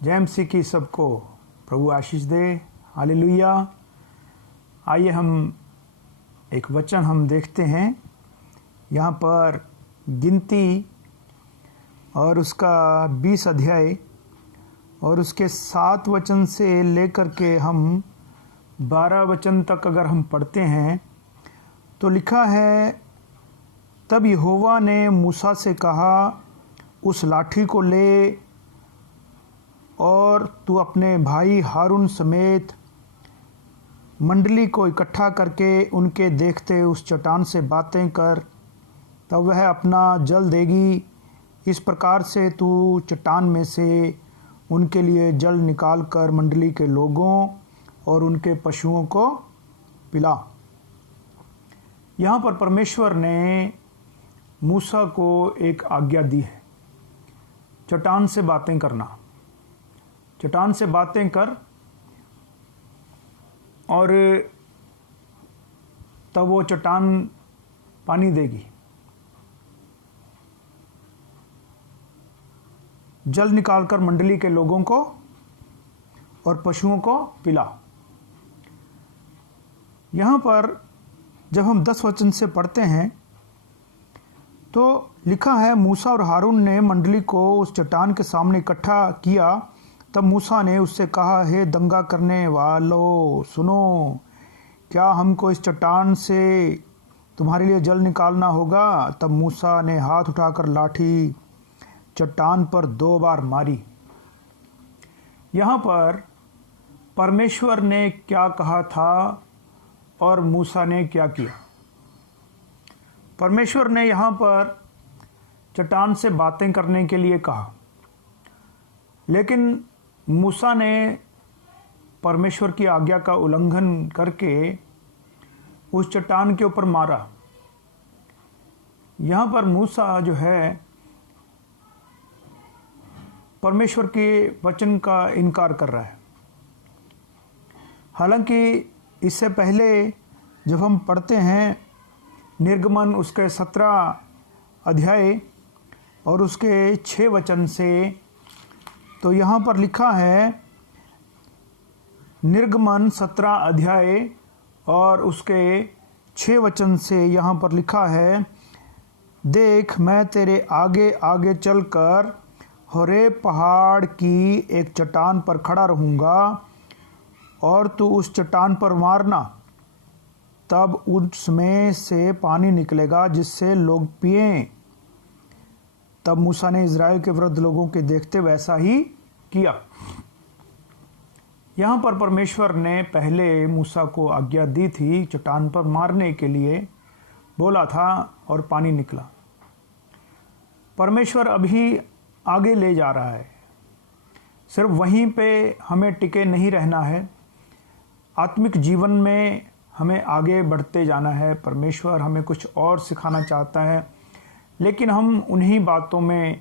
जय मसीह की सबको प्रभु आशीष दे। हालेलुया। आइए हम एक वचन हम देखते हैं यहाँ पर गिनती और उसका 20 अध्याय और उसके 7 वचन से लेकर के हम 12 वचन तक अगर हम पढ़ते हैं तो लिखा है, तब यहोवा ने मूसा से कहा, उस लाठी को ले और तू अपने भाई हारून समेत मंडली को इकट्ठा करके उनके देखते उस चट्टान से बातें कर, तब वह अपना जल देगी। इस प्रकार से तू चट्टान में से उनके लिए जल निकाल कर मंडली के लोगों और उनके पशुओं को पिला। यहाँ पर परमेश्वर ने मूसा को एक आज्ञा दी है, चट्टान से बातें करना। चट्टान से बातें कर और तब वो चट्टान पानी देगी, जल निकालकर मंडली के लोगों को और पशुओं को पिला। यहाँ पर जब हम 10 वचन से पढ़ते हैं तो लिखा है, मूसा और हारून ने मंडली को उस चट्टान के सामने इकट्ठा किया। तब मूसा ने उससे कहा, हे दंगा करने वालों, सुनो, क्या हमको इस चट्टान से तुम्हारे लिए जल निकालना होगा? तब मूसा ने हाथ उठाकर लाठी चट्टान पर 2 बार मारी। यहाँ पर परमेश्वर ने क्या कहा था और मूसा ने क्या किया? परमेश्वर ने यहाँ पर चट्टान से बातें करने के लिए कहा, लेकिन मूसा ने परमेश्वर की आज्ञा का उल्लंघन करके उस चट्टान के ऊपर मारा। यहाँ पर मूसा जो है परमेश्वर के वचन का इनकार कर रहा है। हालांकि इससे पहले जब हम पढ़ते हैं निर्गमन उसके 17 अध्याय और उसके 6 वचन से, तो यहाँ पर लिखा है, निर्गमन 17 अध्याय और उसके 6 वचन से यहाँ पर लिखा है, देख मैं तेरे आगे आगे चलकर होरेब पहाड़ की एक चट्टान पर खड़ा रहूँगा और तू उस चट्टान पर मारना, तब उसमें से पानी निकलेगा जिससे लोग पिएं। तब मूसा ने इज़राइल के वृद्ध लोगों के देखते वैसा ही किया। यहाँ पर परमेश्वर ने पहले मूसा को आज्ञा दी थी, चट्टान पर मारने के लिए बोला था और पानी निकला। परमेश्वर अभी आगे ले जा रहा है, सिर्फ वहीं पे हमें टिके नहीं रहना है, आत्मिक जीवन में हमें आगे बढ़ते जाना है। परमेश्वर हमें कुछ और सिखाना चाहता है, लेकिन हम उन्हीं बातों में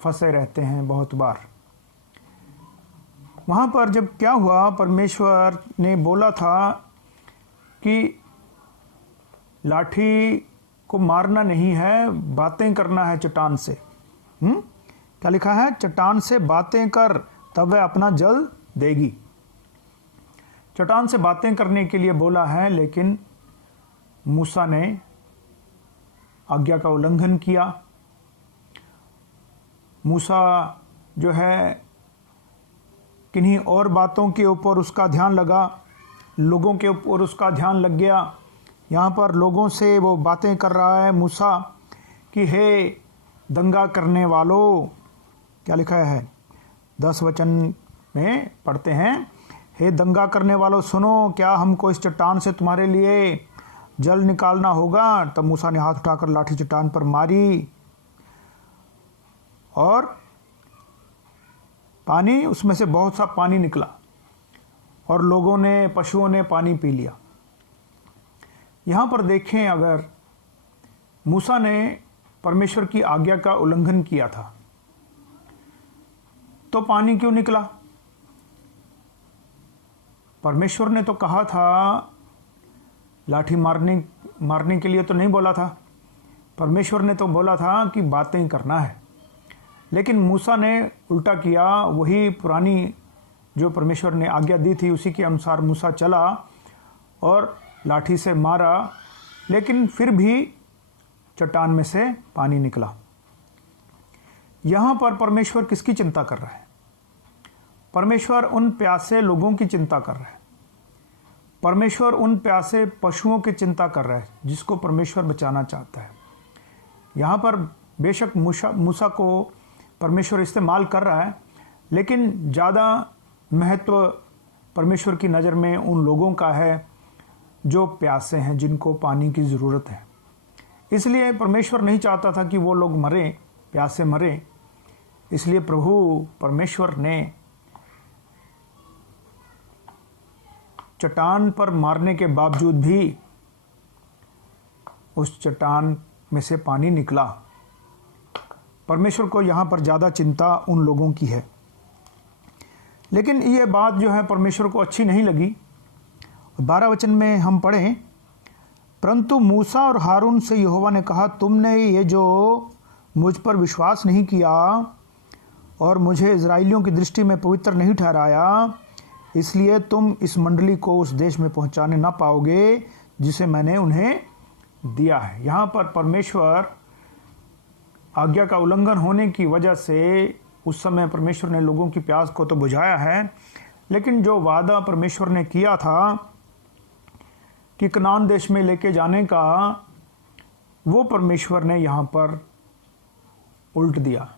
फंसे रहते हैं बहुत बार। वहाँ पर जब क्या हुआ, परमेश्वर ने बोला था कि लाठी को मारना नहीं है, बातें करना है चट्टान से। क्या लिखा है? चट्टान से बातें कर, तब वह अपना जल देगी। चट्टान से बातें करने के लिए बोला है, लेकिन मूसा ने आज्ञा का उल्लंघन किया। मूसा जो है किन्हीं और बातों के ऊपर उसका ध्यान लगा, लोगों के ऊपर उसका ध्यान लग गया। यहाँ पर लोगों से वो बातें कर रहा है मूसा कि हे दंगा करने वालों, क्या लिखा है 10 वचन में पढ़ते हैं, हे दंगा करने वालों, सुनो, क्या हमको इस चट्टान से तुम्हारे लिए जल निकालना होगा? तब मूसा ने हाथ उठाकर लाठी चट्टान पर मारी और पानी, उसमें से बहुत सा पानी निकला और लोगों ने, पशुओं ने पानी पी लिया। यहाँ पर देखें, अगर मूसा ने परमेश्वर की आज्ञा का उल्लंघन किया था तो पानी क्यों निकला? परमेश्वर ने तो कहा था, लाठी मारने के लिए तो नहीं बोला था। परमेश्वर ने तो बोला था कि बातें करना है। लेकिन मूसा ने उल्टा किया, वही पुरानी जो परमेश्वर ने आज्ञा दी थी उसी के अनुसार मूसा चला और लाठी से मारा, लेकिन फिर भी चट्टान में से पानी निकला। यहाँ पर परमेश्वर किसकी चिंता कर रहा है? परमेश्वर उन प्यासे लोगों की चिंता कर रहा है। परमेश्वर उन प्यासे पशुओं की चिंता कर रहा है जिसको परमेश्वर बचाना चाहता है। यहाँ पर बेशक मूसा को परमेश्वर इस्तेमाल कर रहा है, लेकिन ज़्यादा महत्व परमेश्वर की नज़र में उन लोगों का है जो प्यासे हैं, जिनको पानी की ज़रूरत है। इसलिए परमेश्वर नहीं चाहता था कि वो लोग मरें, प्यासे मरें। इसलिए प्रभु परमेश्वर ने चट्टान पर मारने के बावजूद भी उस चट्टान में से पानी निकला। परमेश्वर को यहाँ पर ज़्यादा चिंता उन लोगों की है। लेकिन ये बात जो है परमेश्वर को अच्छी नहीं लगी। 12 वचन में हम पढ़ें, परंतु मूसा और हारून से यहोवा ने कहा, तुमने ये जो मुझ पर विश्वास नहीं किया और मुझे इज़राइलियों की दृष्टि में पवित्र नहीं ठहराया, इसलिए तुम इस मंडली को उस देश में पहुंचाने ना पाओगे जिसे मैंने उन्हें दिया है। यहाँ पर परमेश्वर आज्ञा का उल्लंघन होने की वजह से उस समय परमेश्वर ने लोगों की प्यास को तो बुझाया है, लेकिन जो वादा परमेश्वर ने किया था कि कनान देश में लेके जाने का, वो परमेश्वर ने यहाँ पर उल्ट दिया।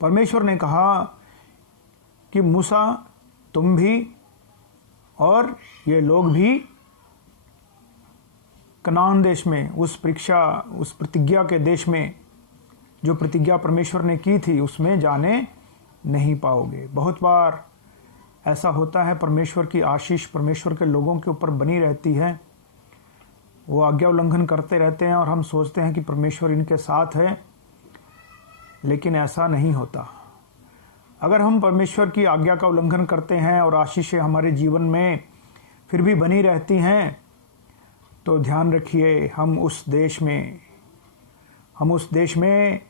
परमेश्वर ने कहा कि मूसा, तुम भी और ये लोग भी कनान देश में, उस प्रतिज्ञा के देश में, जो प्रतिज्ञा परमेश्वर ने की थी, उसमें जाने नहीं पाओगे। बहुत बार ऐसा होता है, परमेश्वर की आशीष परमेश्वर के लोगों के ऊपर बनी रहती है। वो आज्ञा उल्लंघन करते रहते हैं और हम सोचते हैं कि परमेश्वर इनके साथ है, लेकिन ऐसा नहीं होता। अगर हम परमेश्वर की आज्ञा का उल्लंघन करते हैं और आशीषें हमारे जीवन में फिर भी बनी रहती हैं, तो ध्यान रखिए, हम उस देश में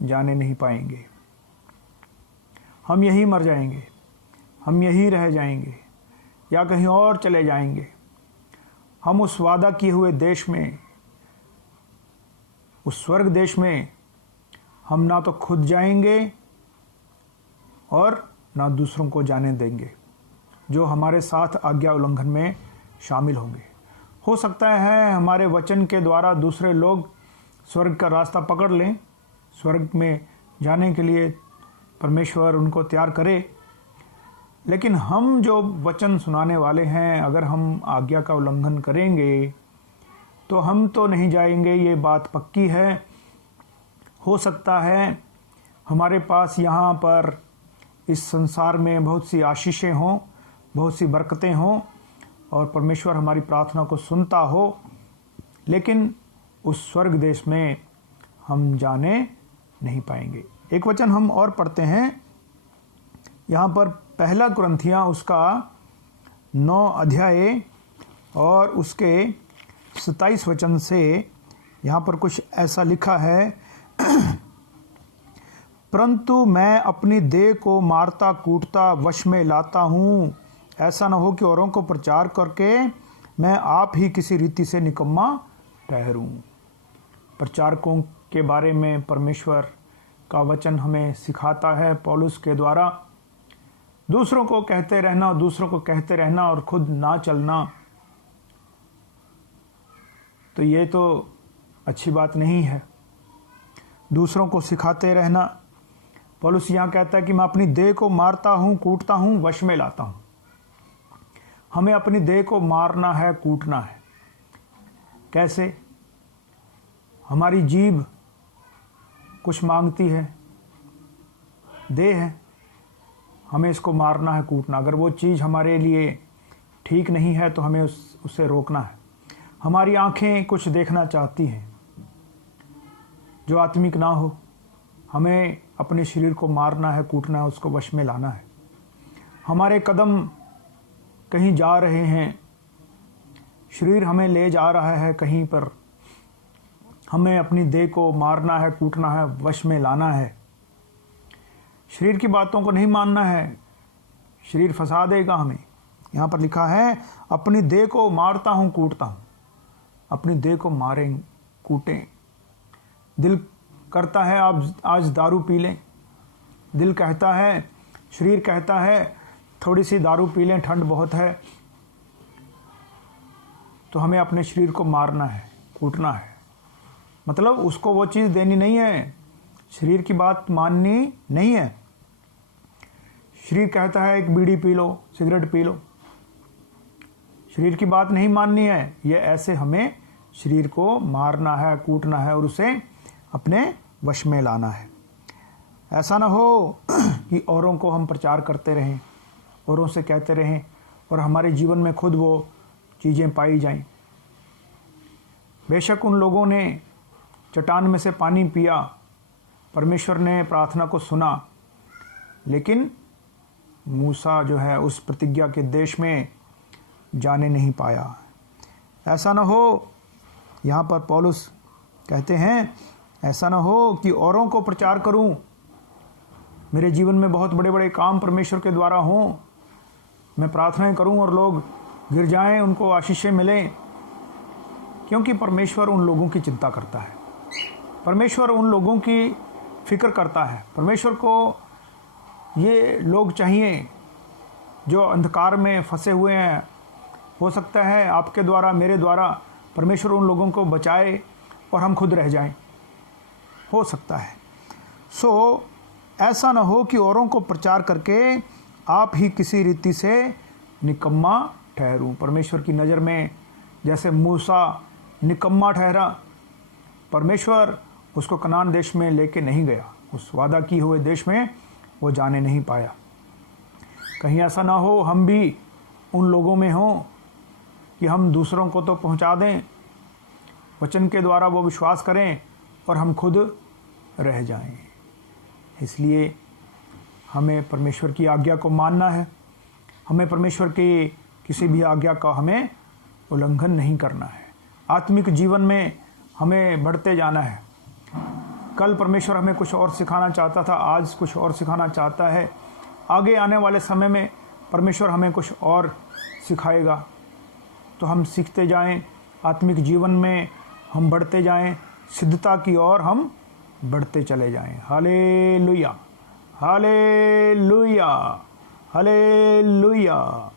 जाने नहीं पाएंगे। हम यहीं मर जाएंगे, हम यहीं रह जाएंगे या कहीं और चले जाएंगे। हम उस वादा किए हुए देश में, उस स्वर्ग देश में, हम ना तो खुद जाएंगे और ना दूसरों को जाने देंगे जो हमारे साथ आज्ञा उल्लंघन में शामिल होंगे। हो सकता है हमारे वचन के द्वारा दूसरे लोग स्वर्ग का रास्ता पकड़ लें, स्वर्ग में जाने के लिए परमेश्वर उनको तैयार करे, लेकिन हम जो वचन सुनाने वाले हैं, अगर हम आज्ञा का उल्लंघन करेंगे तो हम तो नहीं जाएंगे, ये बात पक्की है। हो सकता है हमारे पास यहाँ पर इस संसार में बहुत सी आशीषें हों, बहुत सी बरकतें हों और परमेश्वर हमारी प्रार्थना को सुनता हो, लेकिन उस स्वर्ग देश में हम जाने नहीं पाएंगे। एक वचन हम और पढ़ते हैं यहाँ पर, 1 कुरिन्थियाँ उसका 9 अध्याय और उसके 27 वचन से यहाँ पर कुछ ऐसा लिखा है, परंतु मैं अपनी देह को मारता कूटता वश में लाता हूँ, ऐसा न हो कि औरों को प्रचार करके मैं आप ही किसी रीति से निकम्मा ठहरूं। प्रचारकों के बारे में परमेश्वर का वचन हमें सिखाता है पौलुस के द्वारा, दूसरों को कहते रहना और खुद ना चलना, तो ये तो अच्छी बात नहीं है। दूसरों को सिखाते रहना, पौलुस यहाँ कहता है कि मैं अपनी देह को मारता हूँ, कूटता हूँ, वश में लाता हूँ। हमें अपनी देह को मारना है, कूटना है। कैसे? हमारी जीभ कुछ मांगती है, देह है, हमें इसको मारना है, कूटना। अगर वो चीज़ हमारे लिए ठीक नहीं है तो हमें उसे रोकना है। हमारी आंखें कुछ देखना चाहती हैं जो आत्मिक ना हो, हमें अपने शरीर को मारना है, कूटना है, उसको वश में लाना है। हमारे कदम कहीं जा रहे हैं, शरीर हमें ले जा रहा है कहीं पर, हमें अपनी देह को मारना है, कूटना है, वश में लाना है। शरीर की बातों को नहीं मानना है, शरीर फंसा देगा हमें। यहाँ पर लिखा है अपनी देह को मारता हूँ कूटता हूँ। अपनी देह को मारें कूटें। दिल करता है आप आज दारू पी लें, दिल कहता है, शरीर कहता है थोड़ी सी दारू पी लें, ठंड बहुत है, तो हमें अपने शरीर को मारना है, कूटना है। मतलब उसको वो चीज़ देनी नहीं है, शरीर की बात माननी नहीं है। शरीर कहता है एक बीड़ी P low, cigarette P low, शरीर की बात नहीं माननी है। ये ऐसे हमें शरीर को मारना है, कूटना है और उसे अपने वश में लाना है। ऐसा ना हो कि औरों को हम प्रचार करते रहें, औरों से कहते रहें और हमारे जीवन में खुद वो चीज़ें पाई जाएं। बेशक उन लोगों ने चट्टान में से पानी पिया, परमेश्वर ने प्रार्थना को सुना, लेकिन मूसा जो है उस प्रतिज्ञा के देश में जाने नहीं पाया। ऐसा ना हो, यहाँ पर पौलुस कहते हैं, ऐसा ना हो कि औरों को प्रचार करूं, मेरे जीवन में बहुत बड़े बड़े काम परमेश्वर के द्वारा हों, मैं प्रार्थनाएं करूं और लोग गिर जाएं, उनको आशीषें मिलें, क्योंकि परमेश्वर उन लोगों की चिंता करता है, परमेश्वर उन लोगों की फिक्र करता है। परमेश्वर को ये लोग चाहिए जो अंधकार में फंसे हुए हैं। हो सकता है आपके द्वारा, मेरे द्वारा परमेश्वर उन लोगों को बचाए और हम खुद रह जाएं, हो सकता है। ऐसा ना हो कि औरों को प्रचार करके आप ही किसी रीति से निकम्मा ठहरूं। परमेश्वर की नज़र में जैसे मूसा निकम्मा ठहरा, परमेश्वर उसको कनान देश में लेके नहीं गया, उस वादा की हुए देश में वो जाने नहीं पाया। कहीं ऐसा ना हो हम भी उन लोगों में हों कि हम दूसरों को तो पहुंचा दें, वचन के द्वारा वो विश्वास करें और हम खुद रह जाएं। इसलिए हमें परमेश्वर की आज्ञा को मानना है, हमें परमेश्वर की किसी भी आज्ञा का हमें उल्लंघन नहीं करना है। आत्मिक जीवन में हमें बढ़ते जाना है। कल परमेश्वर हमें कुछ और सिखाना चाहता था, आज कुछ और सिखाना चाहता है, आगे आने वाले समय में परमेश्वर हमें कुछ और सिखाएगा। तो हम सीखते जाएं, आत्मिक जीवन में हम बढ़ते जाएं, सिद्धता की ओर हम बढ़ते चले जाएं। Hallelujah, hallelujah, hallelujah.